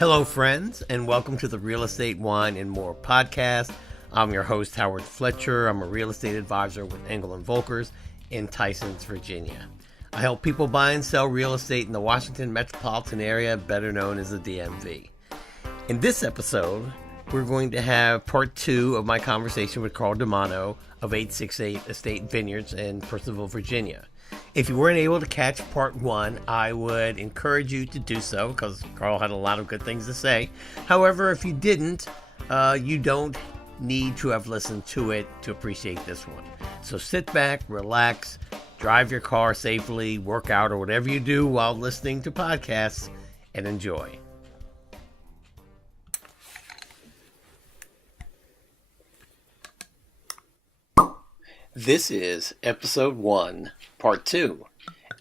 Hello, friends, and welcome to the Real Estate, Wine, and More podcast. I'm your host, Howard Fletcher. I'm a real estate advisor with Engel & Volkers in Tysons, Virginia. I help people buy and sell real estate in the Washington metropolitan area, better known as the DMV. In this episode, we're going to have part 2 of my conversation with Carl DeManno of 868 Estate Vineyards in Purcellville, Virginia. If you weren't able to catch part 1, I would encourage you to do so because Carl had a lot of good things to say. However, if you didn't, you don't need to have listened to it to appreciate this one. So sit back, relax, drive your car safely, work out, or whatever you do while listening to podcasts, and enjoy. This is episode 1, part 2,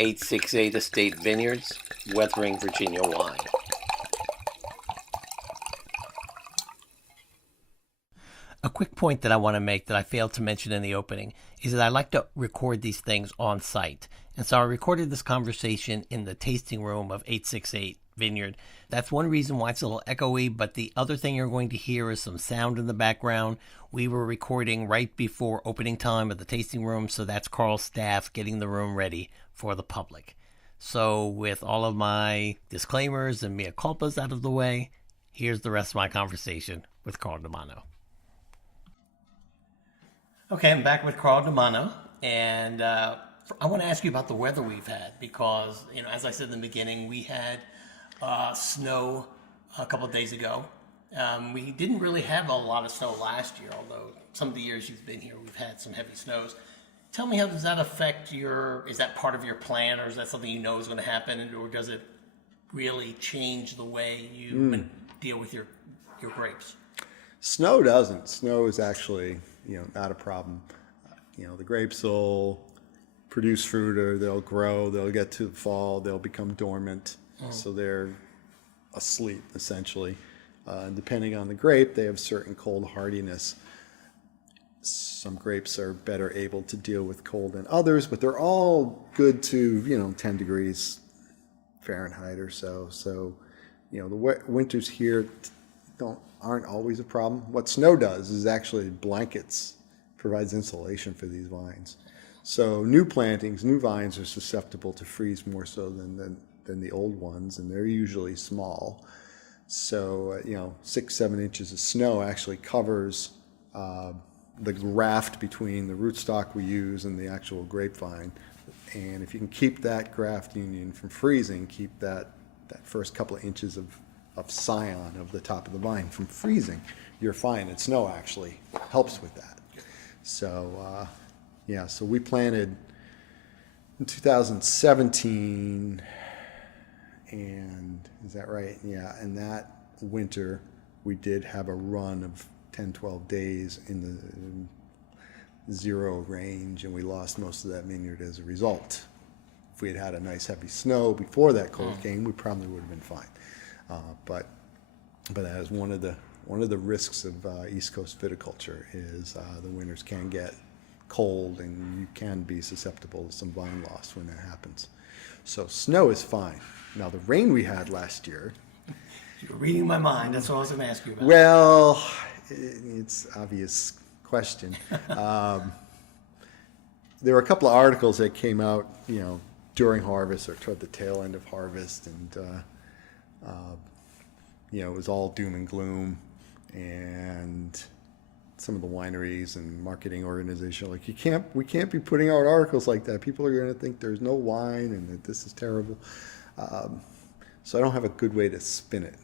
868 Estate Vineyards, Weathering Virginia Wine. A quick point that I want to make that I failed to mention in the opening is that I like to record these things on site. And so I recorded this conversation in the tasting room of 868 Vineyard. That's one reason why it's a little echoey, but the other thing you're going to hear is some sound in the background. We were recording right before opening time of the tasting room, so that's Carl's staff getting the room ready for the public. So with all of my disclaimers and mea culpas out of the way, here's the rest of my conversation with Carl DeManno. Okay, I'm back with Carl DeManno, and I want to ask you about the weather we've had because, as I said in the beginning, we had snow a couple of days ago. We didn't really have a lot of snow last year, although some of the years you've been here, we've had some heavy snows. Tell me, how does that affect is that part of your plan, or is that something you know is going to happen, or does it really change the way you deal with your grapes? Snow doesn't. Snow is actually, not a problem. The grapes will produce fruit, or they'll grow, they'll get to the fall, they'll become dormant. So they're asleep, essentially. And depending on the grape, they have certain cold hardiness. Some grapes are better able to deal with cold than others, but they're all good to, 10 degrees Fahrenheit or so. So, the winters here aren't always a problem. What snow does is actually provides insulation for these vines. So new plantings, new vines are susceptible to freeze more so than the old ones, and they're usually small. So, 6-7 inches of snow actually covers the graft between the rootstock we use and the actual grapevine. And if you can keep that graft union from freezing, keep that first couple of inches of scion of the top of the vine from freezing, you're fine. And snow actually helps with that. So, so we planted in 2017, and is that right? Yeah, and that winter we did have a run of 10, 12 days in the zero range, and we lost most of that vineyard as a result. If we had had a nice heavy snow before that cold came, we probably would have been fine. But that is one of the risks of East Coast viticulture is the winters can get cold, and you can be susceptible to some vine loss when that happens. So snow is fine. Now the rain we had last year. You're reading my mind. That's what I was going to ask you about. Well, it's an obvious question. There were a couple of articles that came out, during harvest or toward the tail end of harvest, and it was all doom and gloom, and some of the wineries and marketing organizations are like, we can't be putting out articles like that. People are going to think there's no wine and that this is terrible. So I don't have a good way to spin it.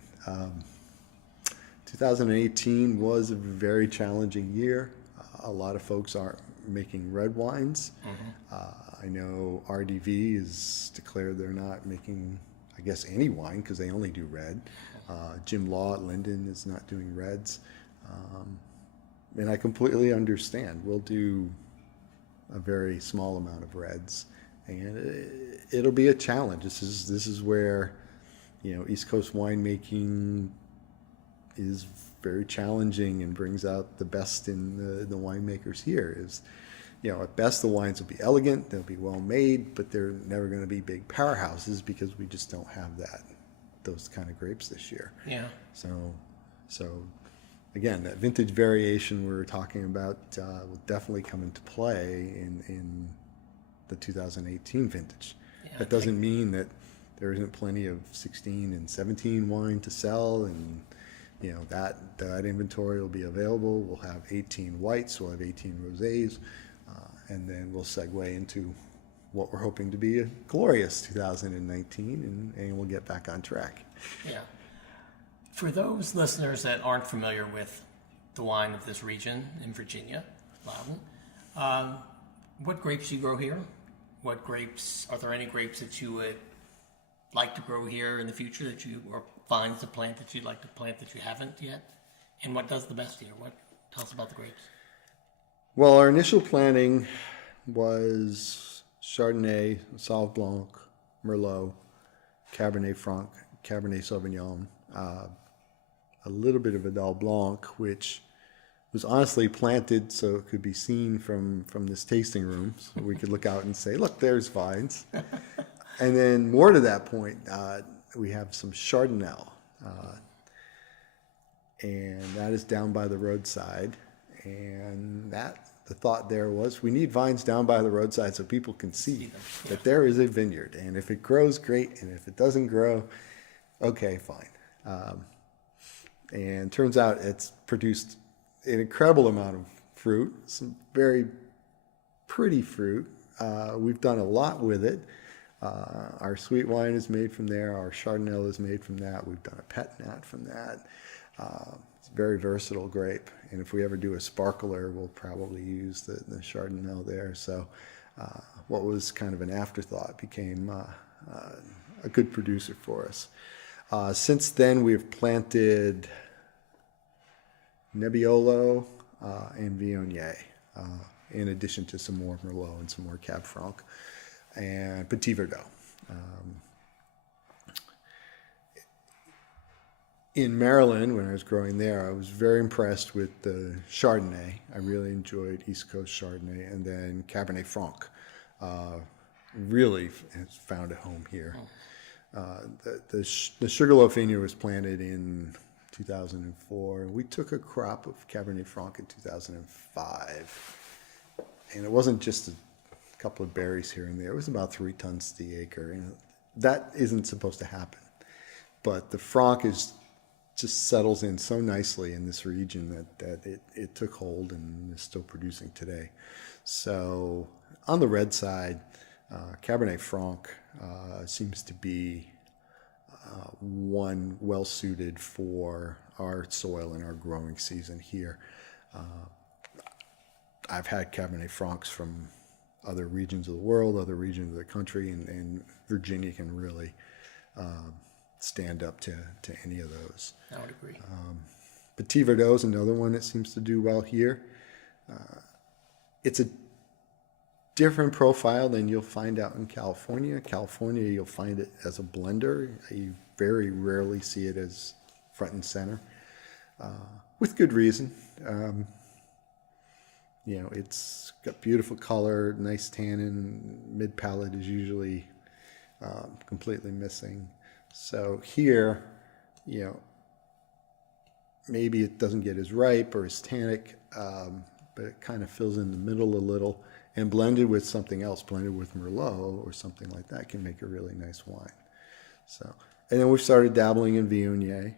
2018 was a very challenging year. A lot of folks aren't making red wines. I know RDV has declared they're not making, I guess, any wine because they only do red. Jim Law at Linden is not doing reds. And I completely understand. We'll do a very small amount of reds, and it'll be a challenge. This is where, East Coast winemaking is very challenging and brings out the best in the winemakers here. At best the wines will be elegant, they'll be well made, but they're never going to be big powerhouses because we just don't have those kind of grapes this year. Yeah. So again, that vintage variation we were talking about will definitely come into play in the 2018 vintage. Yeah, That doesn't mean that there isn't plenty of 16 and 17 wine to sell, and that inventory will be available. We'll have 18 whites, we'll have 18 rosés, and then we'll segue into what we're hoping to be a glorious 2019, and we'll get back on track. Yeah. For those listeners that aren't familiar with the wine of this region in Virginia, Loudon, what grapes do you grow here? Are there any grapes that you would like to grow here in the future or vines to plant that you'd like to plant that you haven't yet? And what does the best here? Tell us about the grapes. Well, our initial planting was Chardonnay, Sauv Blanc, Merlot, Cabernet Franc, Cabernet Sauvignon, a little bit of Vidal Blanc, which was honestly planted so it could be seen from this tasting room, so we could look out and say, look, there's vines. And then more to that point, we have some Chardonnay, and that is down by the roadside. And the thought there was, we need vines down by the roadside so people can see that there is a vineyard. And if it grows, great. And if it doesn't grow, okay, fine. And turns out it's produced an incredible amount of fruit, some very pretty fruit. We've done a lot with it. Our sweet wine is made from there. Our Chardonnay is made from that. We've done a pet nat from that. It's a very versatile grape. And if we ever do a sparkler, we'll probably use the Chardonnay there. So what was kind of an afterthought became a good producer for us. Since then, we've planted Nebbiolo and Viognier, in addition to some more Merlot and some more Cab Franc, and Petit Verdot. In Maryland, when I was growing there, I was very impressed with the Chardonnay. I really enjoyed East Coast Chardonnay, and then Cabernet Franc really has found a home here. The Sugarloaf Vineyard was planted in 2004. We took a crop of Cabernet Franc in 2005, and it wasn't just a couple of berries here and there. It was about 3 tons to the acre, and that isn't supposed to happen. But the Franc just settles in so nicely in this region that it took hold and is still producing today. So on the red side, Cabernet Franc seems to be one well suited for our soil and our growing season here. I've had Cabernet Francs from other regions of the world, other regions of the country, and Virginia can really stand up to any of those. I would agree. Petit Verdot is another one that seems to do well here. It's a different profile than you'll find out in California. California, you'll find it as a blender. You very rarely see it as front and center, with good reason. It's got beautiful color, nice tannin. Mid palate is usually completely missing. So here, maybe it doesn't get as ripe or as tannic, but it kind of fills in the middle a little, and blended with something else, blended with Merlot or something like that, can make a really nice wine. So, and then we've started dabbling in Viognier,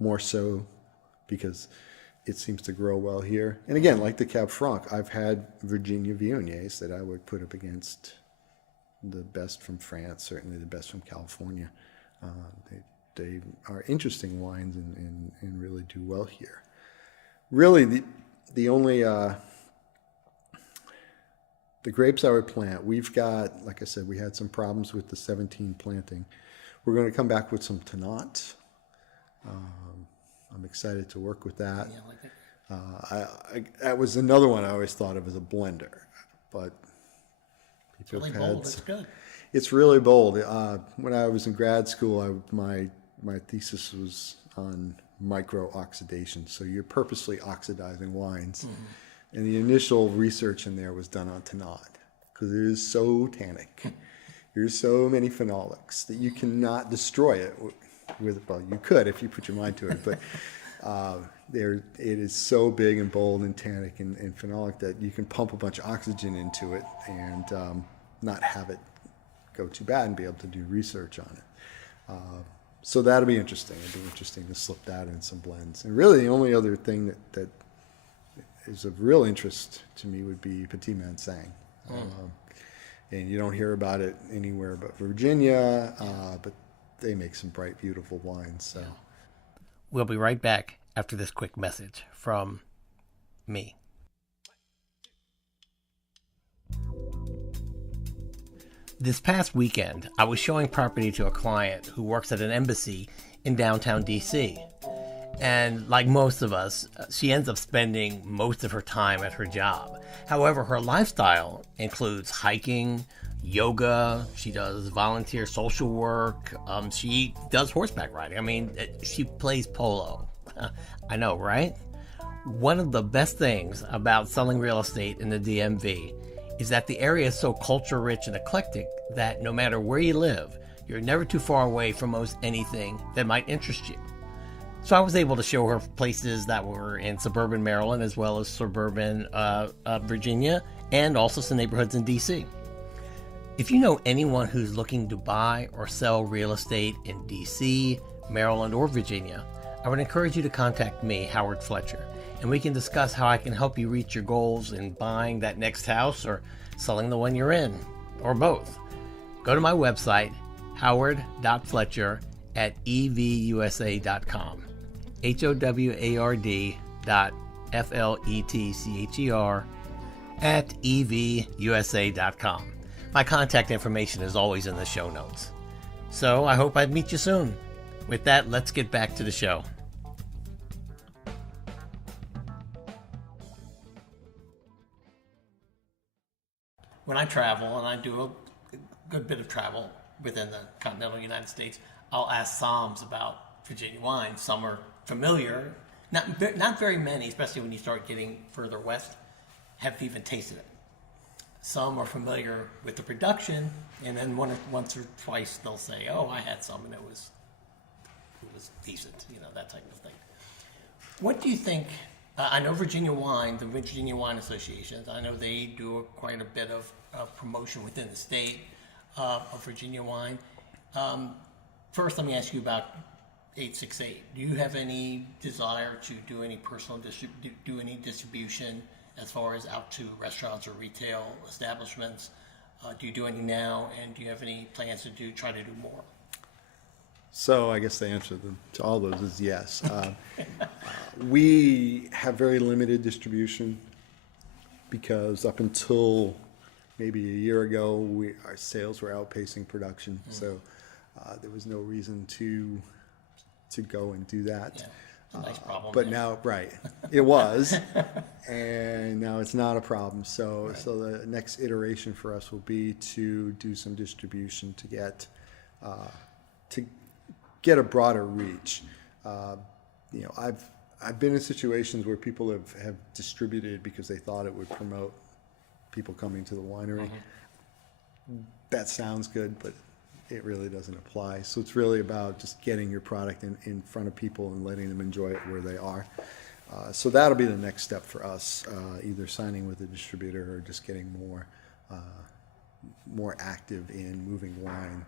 more so because it seems to grow well here. And again, like the Cab Franc, I've had Virginia Viogniers that I would put up against the best from France, certainly the best from California. They are interesting wines and really do well here. Really, the only the grapes I would plant, we've got, like I said, we had some problems with the 17 planting. We're going to come back with some Tannat. I'm excited to work with that. Yeah, I like it. That was another one I always thought of as a blender, but It's really bold. It's good. It's really bold. When I was in grad school, my thesis was on micro-oxidation. So you're purposely oxidizing wines. Mm-hmm. And the initial research in there was done on Tannat because it is so tannic. here's so many phenolics that you cannot destroy it with, well, you could if you put your mind to it, but it is so big and bold and tannic and phenolic that you can pump a bunch of oxygen into it and not have it go too bad and be able to do research on it. So that'll be interesting. It'll be interesting to slip that in some blends. And really the only other thing that is of real interest to me would be Petit Manseng. And you don't hear about it anywhere but Virginia, but they make some bright, beautiful wines. So we'll be right back after this quick message from me. This past weekend, I was showing property to a client who works at an embassy in downtown DC. And like most of us, she ends up spending most of her time at her job. However, her lifestyle includes hiking, yoga, she does volunteer social work, she does horseback riding. I mean, she plays polo. I know, right? One of the best things about selling real estate in the DMV is that the area is so culture rich and eclectic that no matter where you live, you're never too far away from most anything that might interest you. So I was able to show her places that were in suburban Maryland as well as suburban Virginia, and also some neighborhoods in DC. If you know anyone who's looking to buy or sell real estate in DC, Maryland, or Virginia, I would encourage you to contact me, Howard Fletcher, and we can discuss how I can help you reach your goals in buying that next house or selling the one you're in, or both. Go to my website, howard.fletcher@evusa.com. howard.fletcher@evusa.com. My contact information is always in the show notes. So I hope I'd meet you soon. With that, let's get back to the show. When I travel, and I do a good bit of travel within the continental United States, I'll ask Psalms about Virginia wine. Some are familiar, not very many, especially when you start getting further west, have even tasted it. Some are familiar with the production, and then once or twice they'll say, "Oh, I had some, and it was decent," that type of thing. What do you think? I know Virginia Wine, the Virginia Wine Associations, I know they do quite a bit of promotion within the state of Virginia wine. First, let me ask you about 868. Do you have any desire to do any do any distribution as far as out to restaurants or retail establishments? Do you do any now, and do you have any plans to try to do more? So I guess the answer to all those is yes. We have very limited distribution because up until maybe a year ago, our sales were outpacing production. So there was no reason to go and do that. Yeah, it's a nice problem. But now, right, it was, and now it's not a problem. So the next iteration for us will be to do some distribution to get a broader reach. I've been in situations where people have distributed because they thought it would promote people coming to the winery. That sounds good, but it really doesn't apply. So it's really about just getting your product in front of people and letting them enjoy it where they are. So that'll be the next step for us, either signing with a distributor or just getting more active in moving wine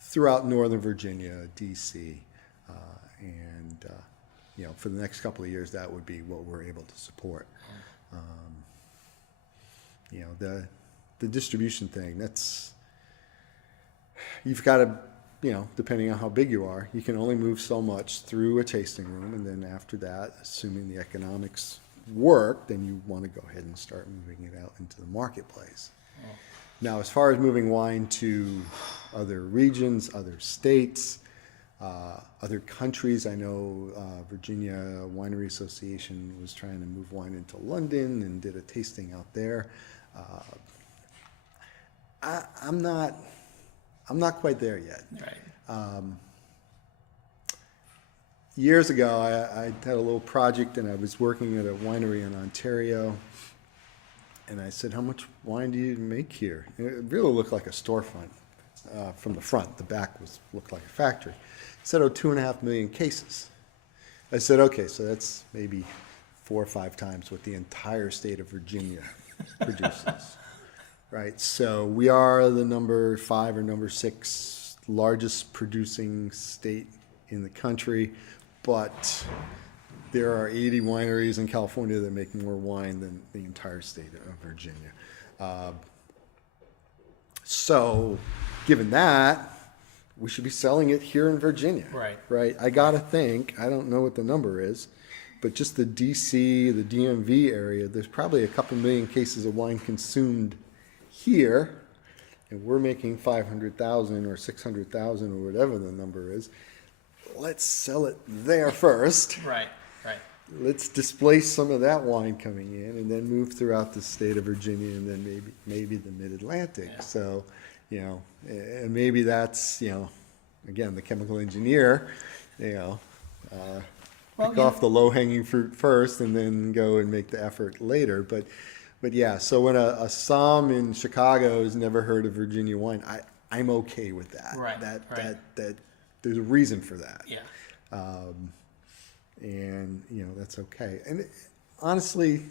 throughout Northern Virginia, DC, and for the next couple of years, that would be what we're able to support. The distribution thing, you've got to, depending on how big you are, you can only move so much through a tasting room, and then after that, assuming the economics work, then you want to go ahead and start moving it out into the marketplace. Now, as far as moving wine to other regions, other states, other countries, I know Virginia Winery Association was trying to move wine into London and did a tasting out there. I'm not quite there yet. Right. Years ago, I had a little project, and I was working at a winery in Ontario, And I said, how much wine do you make here? And it really looked like a storefront from the front. The back looked like a factory. He said, 2.5 million cases. I said, okay, so that's maybe 4 or 5 times what the entire state of Virginia produces. Right, so we are the number 5 or number 6 largest producing state in the country, but there are 80 wineries in California that make more wine than the entire state of Virginia. So, given that, we should be selling it here in Virginia. Right. I gotta think, I don't know what the number is, but just the DC, the DMV area, there's probably a couple million cases of wine consumed here, and we're making 500,000 or 600,000 or whatever the number is. Let's sell it there first. Right. Let's displace some of that wine coming in, and then move throughout the state of Virginia, and then maybe the Mid-Atlantic. Yeah. So, and maybe that's, again, the chemical engineer, pick off the low-hanging fruit first, and then go and make the effort later. But yeah, so when a som in Chicago has never heard of Virginia wine, I'm okay with that. Right. That there's a reason for that. Yeah. And that's okay. And honestly,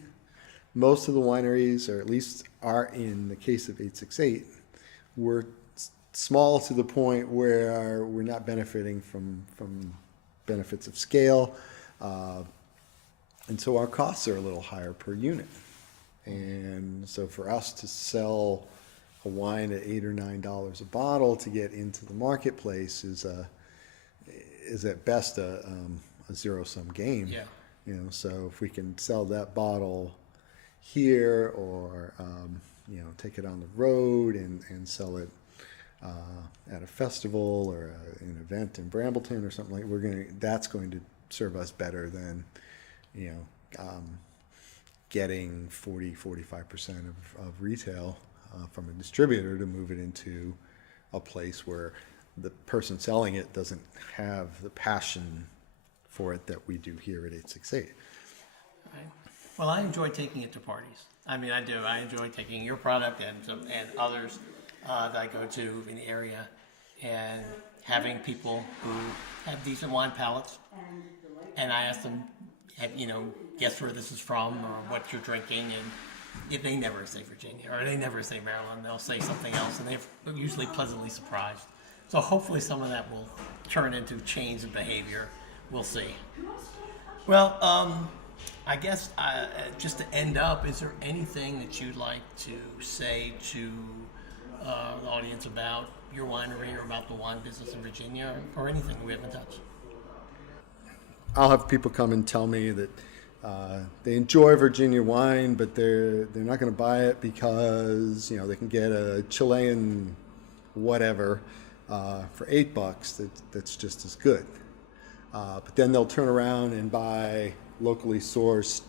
most of the wineries, or at least are in the case of 868, we're small to the point where we're not benefiting from benefits of scale, and so our costs are a little higher per unit. And so for us to sell a wine at $8 or $9 a bottle to get into the marketplace is at best a zero-sum game. Yeah. So if we can sell that bottle here, or take it on the road and sell it at a festival or an event in Brambleton or something like, that's going to serve us better than getting 40-45% of retail from a distributor to move it into a place where the person selling it doesn't have the passion for it that we do here at 868. Right. Well, I enjoy taking it to parties. I mean, I do. I enjoy taking your product and others that I go to in the area, and having people who have decent wine palates, and I ask them, guess where this is from or what you're drinking, and if they never say Virginia or they never say Maryland, they'll say something else, and they're usually pleasantly surprised. So hopefully some of that will turn into change in behavior. We'll see. Well, I guess just to end up, is there anything that you'd like to say to the audience about your winery or about the wine business in Virginia, or anything we haven't touched? I'll have people come and tell me that they enjoy Virginia wine, but they're not going to buy it because they can get a Chilean whatever for $8 that's just as good. But then they'll turn around and buy locally sourced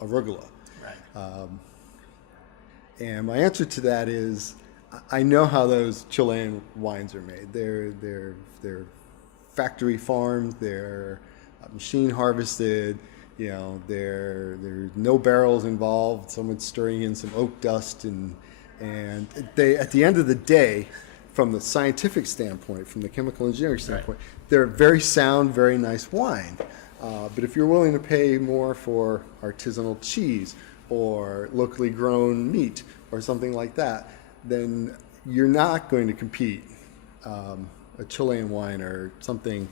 arugula. Right. And my answer to that is, I know how those Chilean wines are made. They're factory farmed. They're machine harvested. There's no barrels involved. Someone's stirring in some oak dust, and they, at the end of the day, from the scientific standpoint, from the chemical engineering standpoint, they're very sound, very nice wine. But if you're willing to pay more for artisanal cheese or locally grown meat or something like that, then you're not going to compete. A Chilean wine or something,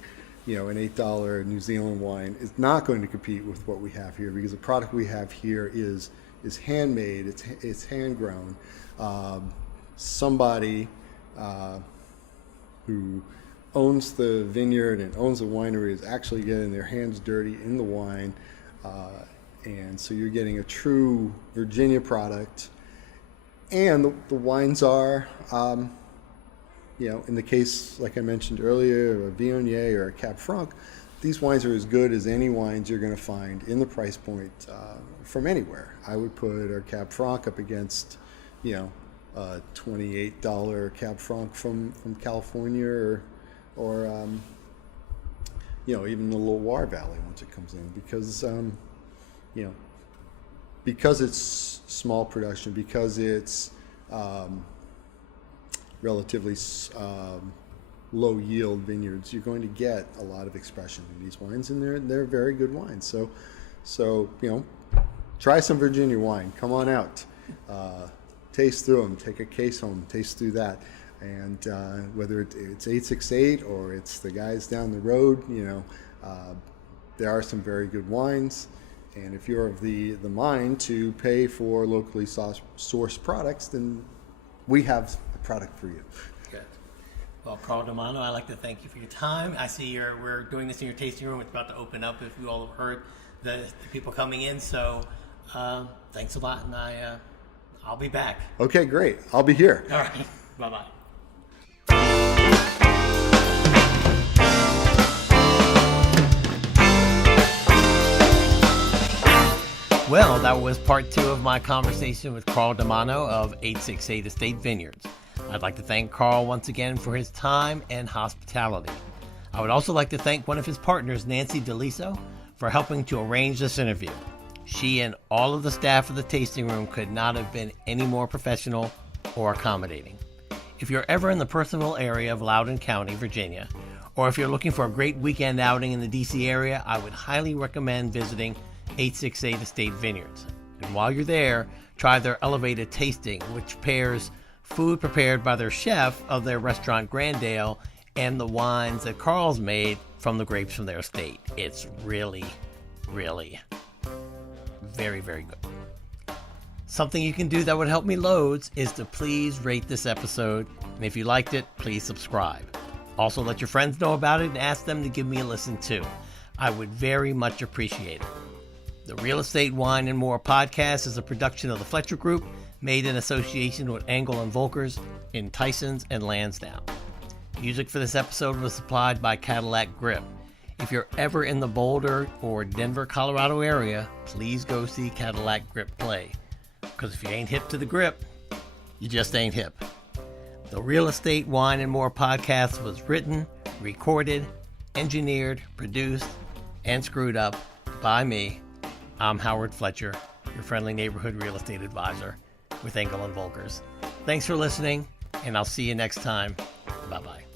an $8 New Zealand wine is not going to compete with what we have here, because the product we have here is handmade, it's hand grown. Somebody who owns the vineyard and owns the winery is actually getting their hands dirty in the wine, and so you're getting a true Virginia product. And the wines are, in the case, like I mentioned earlier, of a Viognier or a Cab Franc, these wines are as good as any wines you're going to find in the price point from anywhere. I would put our Cab Franc up against, a $28 Cab Franc from California, or even the Loire Valley once it comes in, because because it's small production, because it's relatively low yield vineyards, you're going to get a lot of expression in these wines, and they're very good wines. So try some Virginia wine. Come on out, taste through them, take a case home, taste through that, and whether it's 868 or it's the guys down the road, there are some very good wines. And if you're of the mind to pay for locally sourced products, then we have a product for you. Good. Well, Carl DeManno, I'd like to thank you for your time. I see we're doing this in your tasting room. It's about to open up, if you all have heard the people coming in. So thanks a lot, and I'll be back. Okay, great. I'll be here. All right. Bye-bye. Well, that was part 2 of my conversation with Carl DeManno of 868 Estate Vineyards. I'd like to thank Carl once again for his time and hospitality. I would also like to thank one of his partners, Nancy DeLiso, for helping to arrange this interview. She and all of the staff of the tasting room could not have been any more professional or accommodating. If you're ever in the Purcellville area of Loudoun County, Virginia, or if you're looking for a great weekend outing in the DC area, I would highly recommend visiting 868 Estate Vineyards. And while you're there, try their elevated tasting, which pairs food prepared by their chef of their restaurant Grandale and the wines that Carl's made from the grapes from their estate. It's really, really very, very good. Something you can do that would help me loads is to please rate this episode, and if you liked it, please subscribe. Also, let your friends know about it and ask them to give me a listen too. I would very much appreciate it. The Real Estate Wine and More podcast is a production of the Fletcher Group, made in association with Engel & Volkers in Tysons and Lansdowne. Music for this episode was supplied by Cadillac Grip. If you're ever in the Boulder or Denver, Colorado area, please go see Cadillac Grip play. Because if you ain't hip to the grip, you just ain't hip. The Real Estate Wine and More podcast was written, recorded, engineered, produced, and screwed up by me. I'm Howard Fletcher, your friendly neighborhood real estate advisor with Engel & Volkers. Thanks for listening, and I'll see you next time. Bye-bye.